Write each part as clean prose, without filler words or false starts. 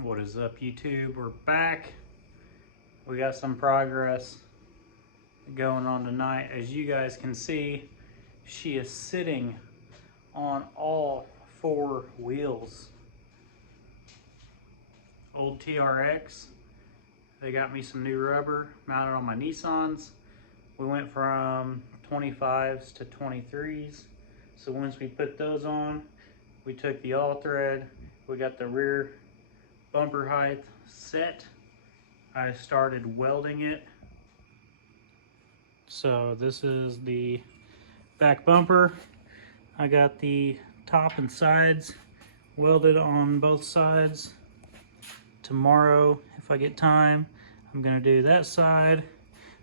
What is up, YouTube? We're back. We got some progress going on tonight. As you guys can see, she is sitting on all four wheels. Old TRX. They got me some new rubber mounted on my Nissans. We went from 25s to 23s. So once we put those on, we took the all thread. We got the rear bumper height set. I started welding it. So this is the back bumper. I got the top and sides welded on both sides. Tomorrow, if I get time, I'm gonna do that side.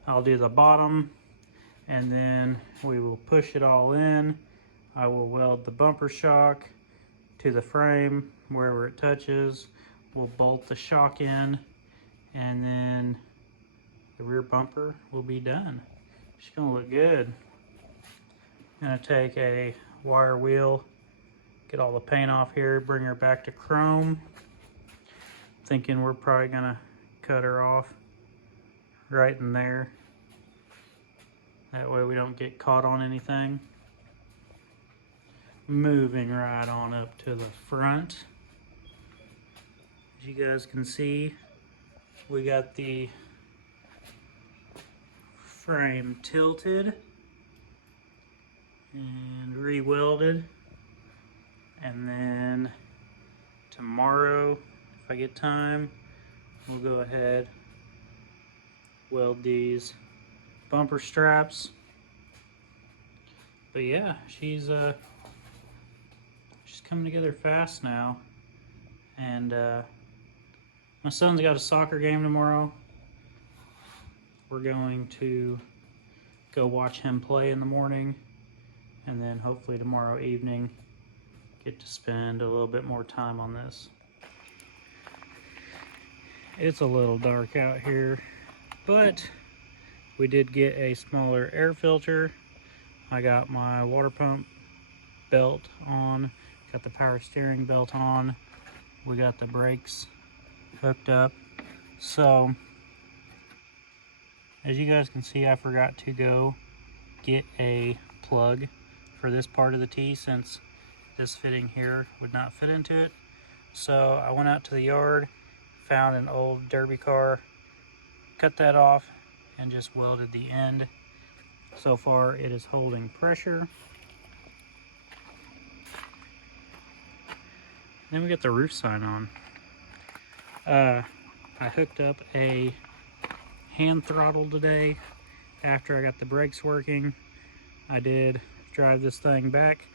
I'll do the bottom, and then we will push it all in. I will weld the bumper shock to the frame wherever it touches. We'll bolt the shock in, and then the rear bumper will be done. It's gonna look good. I'm gonna take a wire wheel, get all the paint off here, bring her back to chrome. Thinking we're probably gonna cut her off right in there. That way we don't get caught on anything. Moving right on up to the front. As you guys can see, we got the frame tilted and re-welded. And then tomorrow, if I get time, we'll go ahead, weld these bumper straps. But yeah, she's coming together fast now. And my son's got a soccer game tomorrow. We're going to go watch him play in the morning, and then hopefully tomorrow evening get to spend a little bit more time on this. It's a little dark out here, but we did get a smaller air filter. I got my water pump belt on, got the power steering belt on. We got the brakes hooked up. So, as you guys can see, I forgot to go get a plug for this part of the T, since this fitting here would not fit into it. So I went out to the yard, found an old derby car, cut that off, and just welded the end. So far it is holding pressure. Then we get the roof sign on. I hooked up a hand throttle today after I got the brakes working. I did drive this thing back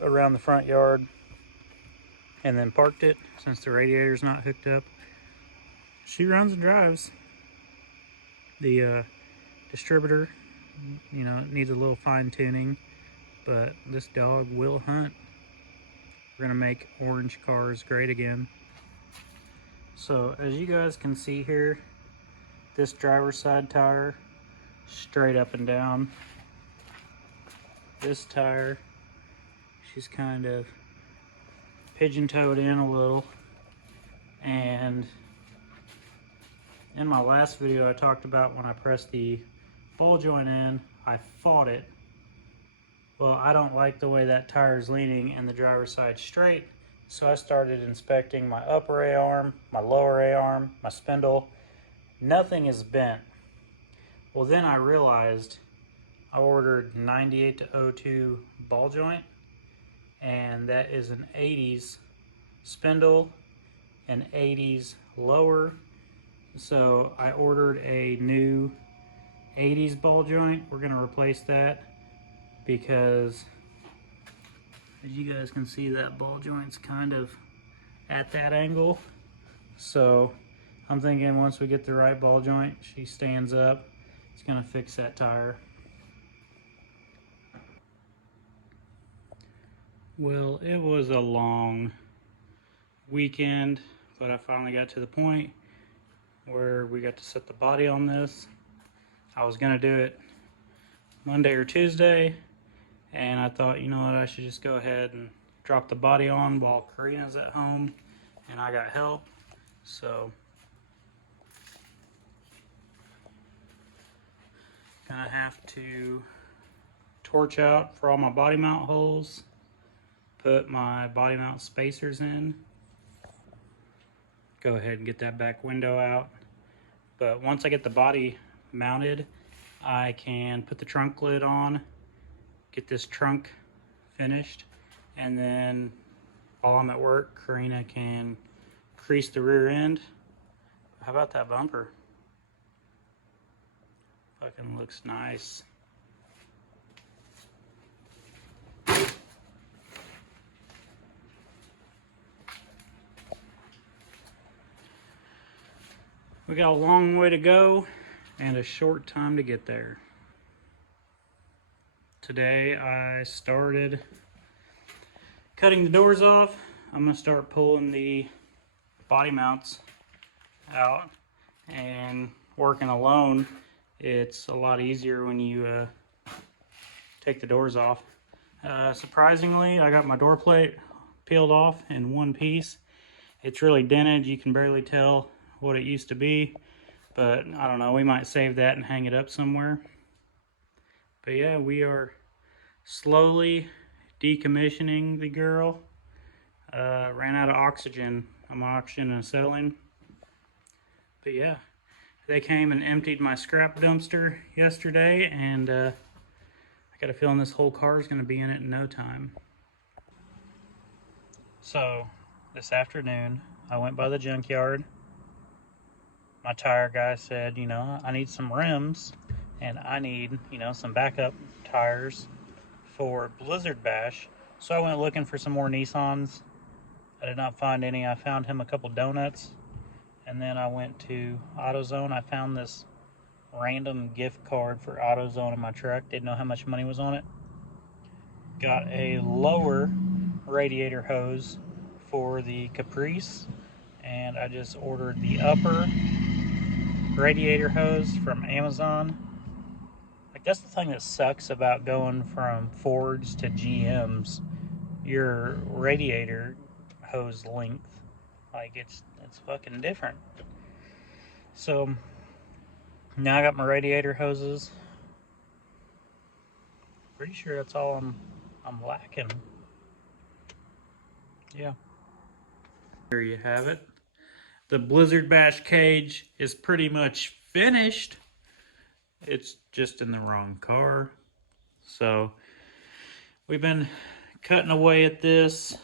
around the front yard and then parked it since the radiator's not hooked up. She runs and drives. The distributor, you know, it needs a little fine tuning, but this dog will hunt. We're gonna make orange cars great again. So as you guys can see here, this driver's side tire, straight up and down. This tire, she's kind of pigeon-toed in a little. And in my last video, I talked about when I pressed the ball joint in, I fought it. Well, I don't like the way that tire is leaning and the driver's side straight, so I started inspecting my upper A-arm, my lower A-arm, my spindle. Nothing is bent. Well, then I realized I ordered 98 to 02 ball joint, and that is an 80s spindle, an 80s lower. So I ordered a new 80s ball joint. We're gonna replace that because, as you guys can see, that ball joint's kind of at that angle. So I'm thinking once we get the right ball joint, she stands up, it's gonna fix that tire. Well, it was a long weekend, but I finally got to the point where we got to set the body on this. I was gonna do it Monday or Tuesday, and I thought, you know what, I should just go ahead and drop the body on while Karina's at home and I got help. So gonna have to torch out for all my body mount holes, put my body mount spacers in, go ahead and get that back window out. But once I get the body mounted, I can put the trunk lid on, get this trunk finished, and then while I'm at work, Karina can crease the rear end. How about that bumper? Fucking looks nice. We got a long way to go and a short time to get there. Today I started cutting the doors off. I'm gonna start pulling the body mounts out, and working alone, it's a lot easier when you take the doors off. Surprisingly, I got my door plate peeled off in one piece. It's really dented. You can barely tell what it used to be, but I don't know, we might save that and hang it up somewhere. But yeah, we are slowly decommissioning the girl. Ran out of oxygen. I'm on oxygen and acetylene. But yeah, they came and emptied my scrap dumpster yesterday, and I got a feeling this whole car is going to be in it in no time. So this afternoon, I went by the junkyard. My tire guy said, you know, I need some rims, and I need, you know, some backup tires for Blizzard Bash. So I went looking for some more Nissans. I did not find any. I found him a couple donuts, and then I went to AutoZone. I found this random gift card for AutoZone in my truck. Didn't know how much money was on it. Got a lower radiator hose for the Caprice, and I just ordered the upper radiator hose from Amazon. Like, that's the thing that sucks about going from Fords to GMs. Your radiator hose length, like, it's fucking different. So now I got my radiator hoses. Pretty sure that's all I'm lacking. Yeah. Here you have it. The Blizzard Bash cage is pretty much finished. It's just in the wrong car. So we've been cutting away at this,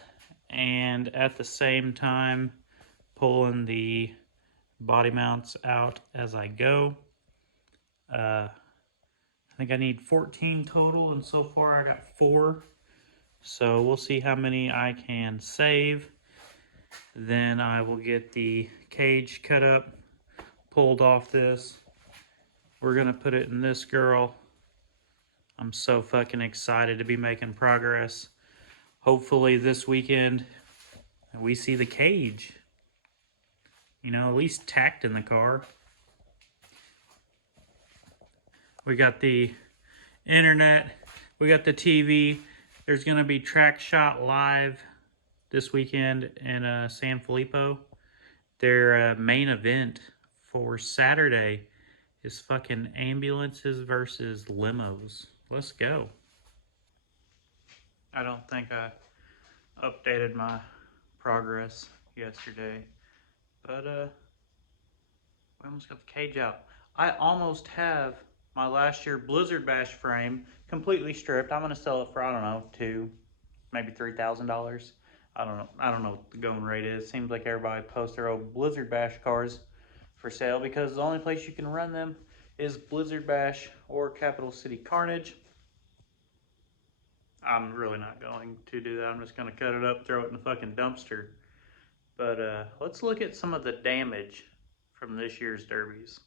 and at the same time pulling the body mounts out as I go. I think I need 14 total, and so far I got 4. So we'll see how many I can save. Then I will get the cage cut up, pulled off this. We're gonna put it in this girl. I'm so fucking excited to be making progress. Hopefully this weekend we see the cage, you know, at least tacked in the car. We got the internet, we got the TV. There's gonna be Track Shot Live this weekend in San Filippo. Their main event for Saturday is fucking ambulances versus limos. Let's go. I don't think I updated my progress yesterday, but we almost got the cage out. I almost have my last year Blizzard Bash frame completely stripped. I'm gonna sell it for, I don't know, $2,000, maybe $3,000. I don't know what the going rate is. Seems like everybody posts their old Blizzard Bash cars for sale, because the only place you can run them is Blizzard Bash or Capital City Carnage. I'm really not going to do that. I'm just gonna cut it up, throw it in the fucking dumpster. But let's look at some of the damage from this year's derbies.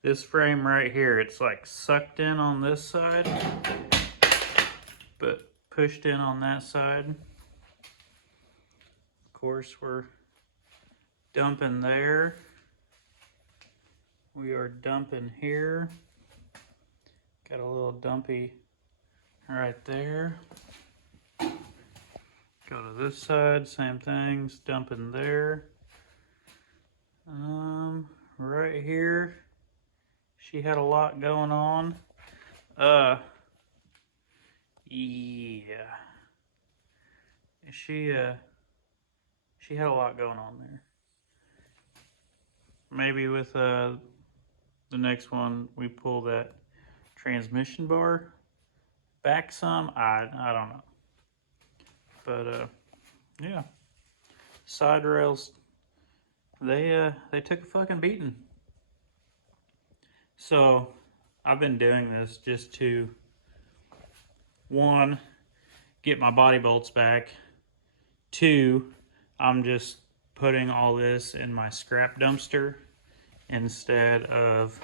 This frame right here, it's like sucked in on this side, but pushed in on that side. Of course, we're dumping there. We are dumping here. Got a little dumpy right there. Go to this side, same things, dumping there. Right here, she had a lot going on. Yeah. She had a lot going on there. Maybe with the next one we pull that transmission bar back some. I don't know. But yeah. Side rails, they took a fucking beating. So I've been doing this just to, one, get my body bolts back. Two, I'm just putting all this in my scrap dumpster instead of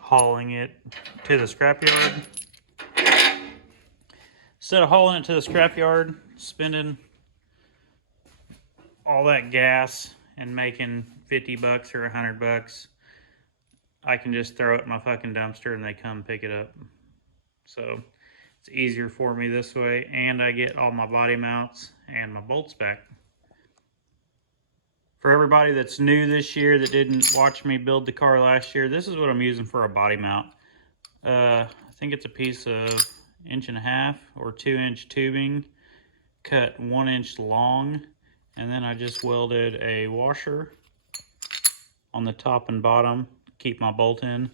hauling it to the scrapyard. Instead of hauling it to the scrapyard, spending all that gas and making 50 bucks or 100 bucks, I can just throw it in my fucking dumpster and they come pick it up. So it's easier for me this way, and I get all my body mounts and my bolts back. For everybody that's new this year that didn't watch me build the car last year, this is what I'm using for a body mount. I think it's a piece of 1.5 inch or 2-inch tubing, cut 1 inch long, and then I just welded a washer on the top and bottom to keep my bolt in.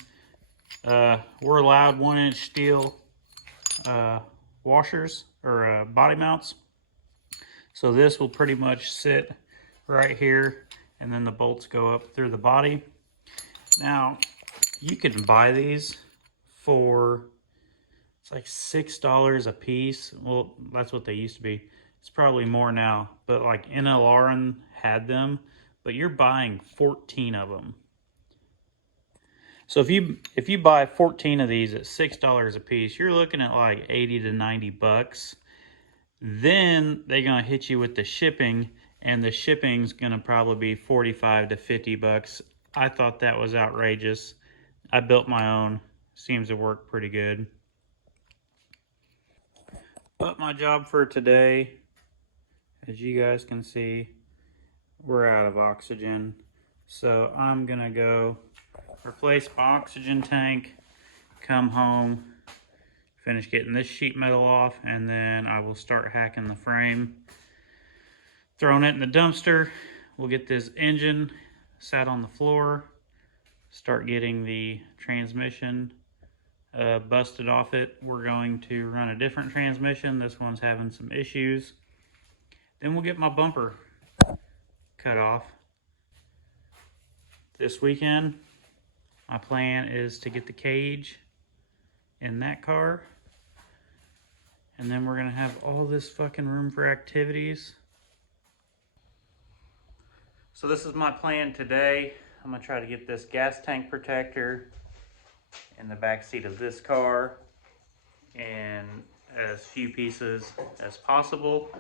We're allowed 1-inch steel washers or body mounts, so this will pretty much sit right here, and then the bolts go up through the body. Now you can buy these for, it's like $6 a piece. Well, that's what they used to be. It's probably more now, but like NLR had them, but you're buying 14 of them. So if you buy 14 of these at $6 a piece, you're looking at like 80 to 90 bucks. Then they're gonna hit you with the shipping, and the shipping's gonna probably be 45 to 50 bucks. I thought that was outrageous. I built my own. Seems to work pretty good. But my job for today, as you guys can see, we're out of oxygen. So I'm gonna go replace my oxygen tank, come home, finish getting this sheet metal off, and then I will start hacking the frame, throwing it in the dumpster. We'll get this engine sat on the floor, start getting the transmission busted off it. We're going to run a different transmission. This one's having some issues. Then we'll get my bumper cut off. This weekend, my plan is to get the cage in that car, and then we're gonna have all this fucking room for activities. So this is my plan today. I'm gonna try to get this gas tank protector in the back seat of this car in as few pieces as possible.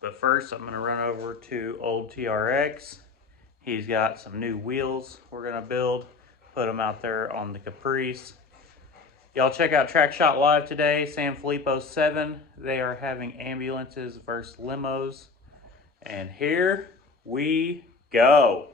But first, I'm gonna run over to old TRX. He's got some new wheels we're gonna build, put them out there on the Caprice. Y'all check out Track Shot Live today, San Filippo 7. They are having ambulances versus limos. And here we go.